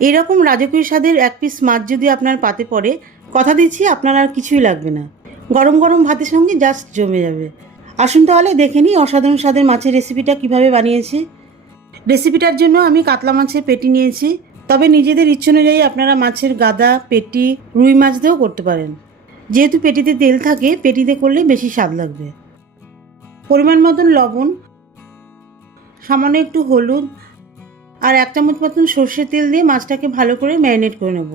এরকম রাজকীয় স্বাদের এক পিস মাছ যদি আপনার পাতে পড়ে, কথা দিচ্ছি আপনার আর কিছুই লাগবে না। গরম গরম ভাতের সঙ্গে জাস্ট জমে যাবে। আসুন তাহলে দেখে নিই অসাধারণ স্বাদের মাছের রেসিপিটা কিভাবে বানিয়েছি। রেসিপিটার জন্য আমি কাতলা মাছের পেটি নিয়েছি, তবে নিজেদের ইচ্ছে অনুযায়ী আপনারা মাছের গাদা, পেটি, রুই মাছ দিয়েও করতে পারেন। যেহেতু পেটিতে তেল থাকে, পেটিতে করলে বেশি স্বাদ লাগবে। পরিমাণ মতন লবণ, সামান্য একটু হলুদ আর 1 চামচ মতন সর্ষের তেল দিয়ে মাছটাকে ভালো করে ম্যারিনেট করে নেব।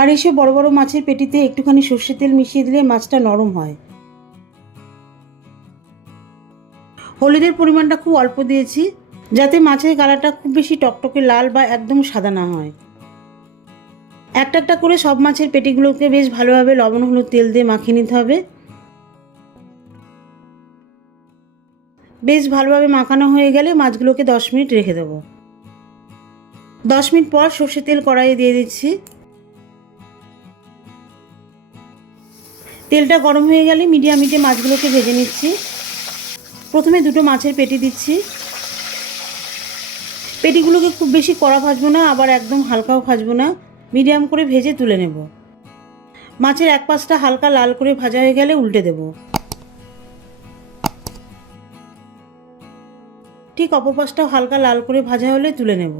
আর এসে বড় বড় মাছের পেটিতে একটুখানি সর্ষের তেল মিশিয়ে দিলে মাছটা নরম হয়। হলুদের পরিমাণটা খুব অল্প দিয়েছি, যাতে মাছের কালারটা খুব বেশি টকটকে লাল বা একদম সাদা না হয়। একটা একটা করে সব মাছের পেটিগুলোকে বেশ ভালোভাবে লবণ হলুদ তেল দিয়ে মাখিয়ে নিতে হবে। বেশ ভালোভাবে মাখানো হয়ে গেলে মাছগুলোকে 10 মিনিট রেখে দেবো। 10 মিনিট পর সর্ষের তেল কড়াইয়ে দিয়ে দিচ্ছি। তেলটা গরম হয়ে গেলে মিডিয়াম হিটে মাছগুলোকে ভেজে নিচ্ছি। প্রথমে দুটো মাছের পেটি দিচ্ছি। পেটিগুলোকে খুব বেশি কড়া ভাজবো না, আবার একদম হালকাও ভাজবো না, মিডিয়াম করে ভেজে তুলে নেব। মাছের এক পাশটা হালকা লাল করে ভাজা হয়ে গেলে উল্টে দেব। ঠিক অপর পাশটাও হালকা লাল করে ভাজা হলে তুলে নেব।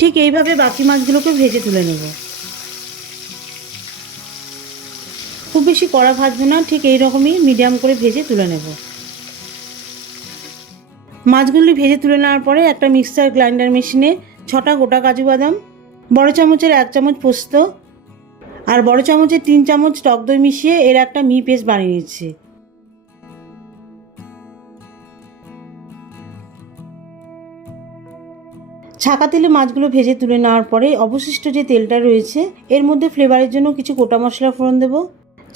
ঠিক এইভাবে বাকি মাছগুলোকে ভেজে তুলে নেব। খুব বেশি কড়া ভাজবো না, ঠিক এই রকমই মিডিয়াম করে ভেজে তুলে নেব। মাছগুলি ভেজে তুলে নেওয়ার পরে একটা মিক্সার গ্রাইন্ডার মেশিনে 6টা গোটা কাজু বাদাম, বড় চামচের 1 চামচ পোস্ত আর বড় চামচের 3 চামচ টক দই মিশিয়ে এর একটা মিহি পেস্ট বানিয়ে নিচ্ছি। ছাকা তেলে মাছগুলো ভেজে তুলে নেওয়ার পরে অবশিষ্ট যে তেলটা রয়েছে এর মধ্যে ফ্লেভারের জন্য কিছু গোটা মশলা ফোড়ন দেবো।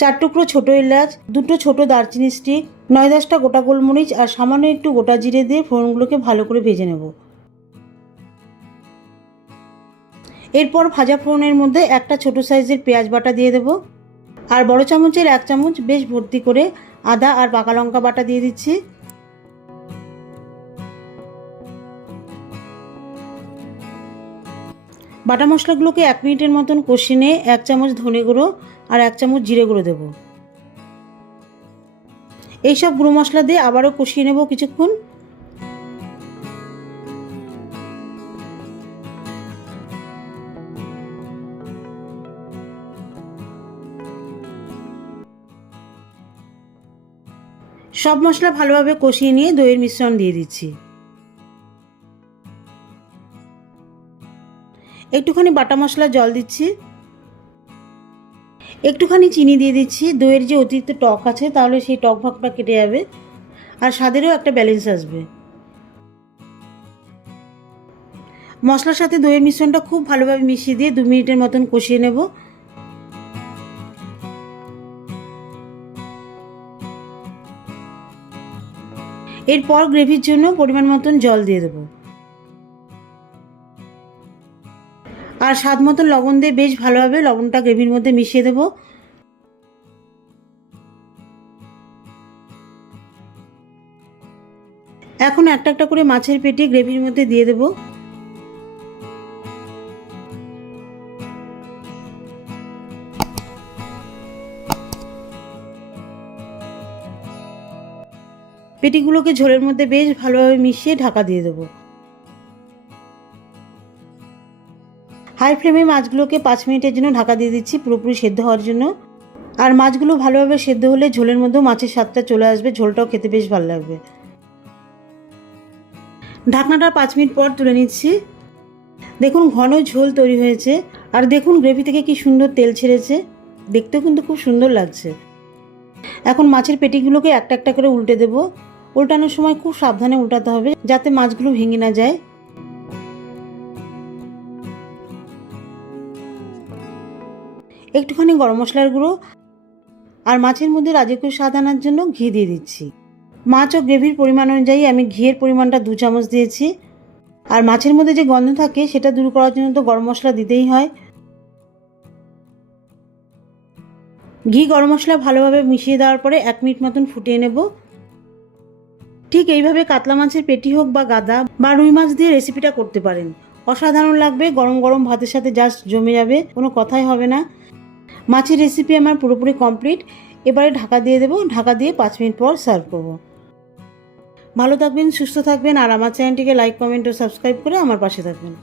4 টুকরো ছোটো এলাচ, 2টো ছোটো দারচিনি স্টিক, 9-10টা গোটা গোলমরিচ আর সামান্য একটু গোটা জিরে দিয়ে ফোড়নগুলোকে ভালো করে ভেজে নেব। এরপর ভাজা ফোড়নের মধ্যে একটা ছোটো সাইজের পেঁয়াজ বাটা দিয়ে দেবো আর বড় চামচের 1 চামচ বেশ ভর্তি করে আদা আর পাকা লঙ্কা বাটা দিয়ে দিচ্ছি। বাটা মশলাগুলোকে 1 মিনিটের মতন কষিয়ে নিয়ে 1 চামচ ধনে গুঁড়ো আর 1 চামচ জিরে গুঁড়ো দেবো। এইসব গুঁড়ো মশলা দিয়ে আবারও কষিয়ে নেব কিছুক্ষণ। সব মশলা ভালোভাবে কষিয়ে নিয়ে দইয়ের মিশ্রণ দিয়ে দিচ্ছি। একটুখানি বাটা মশলা জল দিচ্ছি, একটুখানি চিনি দিয়ে দিচ্ছি। দইয়ের যে অতিরিক্ত টক আছে তাহলে সেই টক ভাগটা কেটে যাবে আর স্বাদেরও একটা ব্যালেন্স আসবে। মশলার সাথে দইয়ের মিশ্রণটা খুব ভালোভাবে মিশিয়ে দিয়ে 2 মিনিটের মতন কষিয়ে নেব। এরপর গ্রেভির জন্য পরিমাণ মতন জল দিয়ে দেবো আর স্বাদ মতন লবণ দিয়ে বেশ ভালোভাবে লবণটা গ্রেভির মধ্যে মিশিয়ে দেবো। এখন একটা একটা করে মাছের পেটি গ্রেভির মধ্যে দিয়ে দেবো। পেটিগুলোকে ঝোলের মধ্যে বেশ ভালোভাবে মিশিয়ে ঢাকা দিয়ে দেবো। হাই ফ্লেমে মাছগুলোকে 5 মিনিটের জন্য ঢাকা দিয়ে দিচ্ছি পুরোপুরি সেদ্ধ হওয়ার জন্য। আর মাছগুলো ভালোভাবে সেদ্ধ হলে ঝোলের মধ্যেও মাছের স্বাদটা চলে আসবে, ঝোলটাও খেতে বেশ ভালো লাগবে। ঢাকনাটা 5 মিনিট পর তুলে নিচ্ছি। দেখুন ঘন ঝোল তৈরি হয়েছে আর দেখুন গ্রেভি থেকে কি সুন্দর তেল ছেড়েছে, দেখতেও কিন্তু খুব সুন্দর লাগছে। এখন মাছের পেটিগুলোকে একটা একটা করে উল্টে দেব। উল্টানোর সময় খুব সাবধানে উল্টাতে হবে যাতে মাছগুলো ভেঙে না যায়। একটুখানি গরম মশলার গুঁড়ো আর মাছের মধ্যে রাজকীয় স্বাদ আনার জন্য ঘি দিয়ে দিচ্ছি। মাছ ও গ্রেভির পরিমাণ অনুযায়ী আমি ঘিয়ের পরিমাণটা 2 চামচ দিয়েছি। আর মাছের মধ্যে যে গন্ধ থাকে সেটা দূর করার জন্য তো গরম মশলা দিতেই হয়। ঘি গরম মশলা ভালোভাবে মিশিয়ে দেওয়ার পরে 1 মিনিট মতন ফুটিয়ে নেব। ঠিক এইভাবে কাতলা মাছের পেটি হোক বা গাদা বা রুই মাছ দিয়ে রেসিপিটা করতে পারেন। অসাধারণ লাগবে, গরম গরম ভাতের সাথে জাস্ট জমে যাবে, কোনো কথাই হবে না। মাছের রেসিপি আমার পুরোপুরি কমপ্লিট। এবারে ঢাকা দিয়ে দেবো, ঢাকা দিয়ে 5 মিনিট পর সার্ভ করব। ভালো থাকবেন, সুস্থ থাকবেন, আর আমার চ্যানেলটিকে লাইক, কমেন্ট ও সাবস্ক্রাইব করে আমার পাশে থাকবেন।